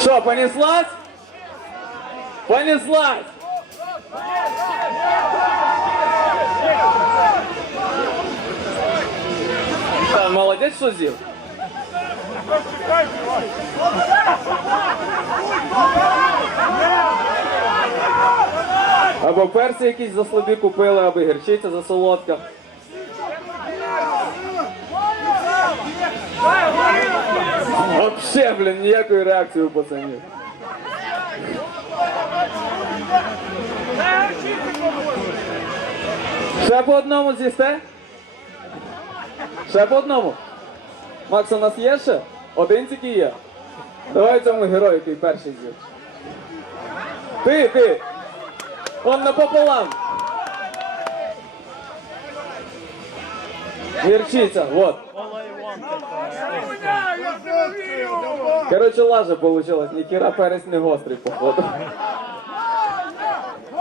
Що, понеслась? Понеслась! Та, Молодець, що з'їв? Або перси якісь за слабі купили, або гірчиця за солодка. Вообще, блін, ніякої реакції у пацанів. Ще по одному з'їсте? Ще по одному? Макс, у нас є ще? Один тільки є. Давай цьому герою, який перший з'їв. Ти, ти! Он напополам! Гірчиця, вот. Короче, лажа получилась, ніхіра перець не гострий, походу.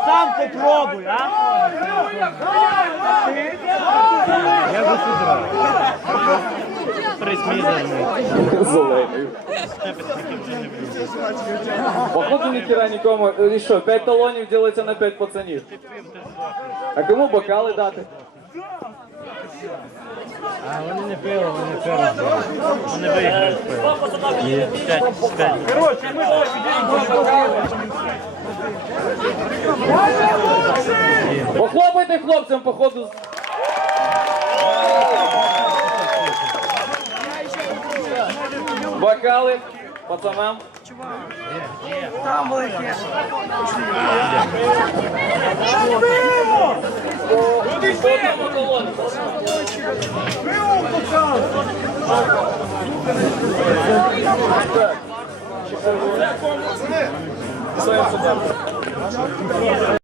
Сам попробуй, а? Я. Присмізаний. Зелений. Походу ніхіра нікому. І що, 5 талонів ділиться на 5 пацанів. А кому бокали дати? А вони не пили, вони пили. Вони виграють пиво. Похлопайте хлопцям, походу. Бокали пацанам. Це комусь.